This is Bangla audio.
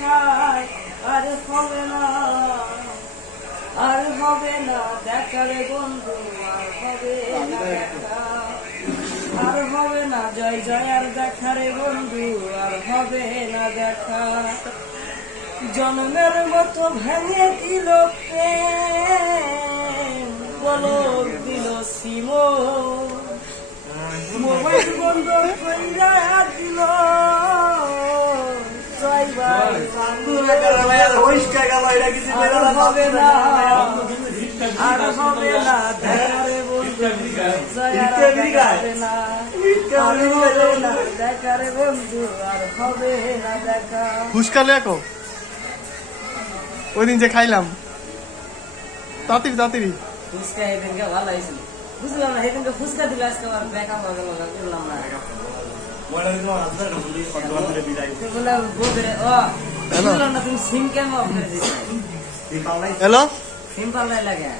আশায় আর হবে না দেখা রে বন্ধু, আর হবে না দেখা, আর হবে না জয় জয় আর দেখা রে বন্ধু, আর হবে না দেখা। জন্মের মতো ভেঙে দিল পলক দিল সিম, মোবাইল বন্ধ কইরা দিল হবে না, আর হবে না দেখা রে বন্ধু, দেখা রে বন্ধু, আর হবে না দেখা। ফুচকা লেখো ওই দিন যে খাইলাম, তাড়াতাড়ি তাড়াতাড়ি ফুচকা সেদিনকে ভালো হয়েছিল, বুঝলাম না সেদিনকে ফুচকা দিলে আজকে আমার ব্যাক আপ হয়ে গেল, করলাম না। তুমি সিম কেন অফ করে দিচ্ছ? হ্যালো সিম পাল্লাই লাগে।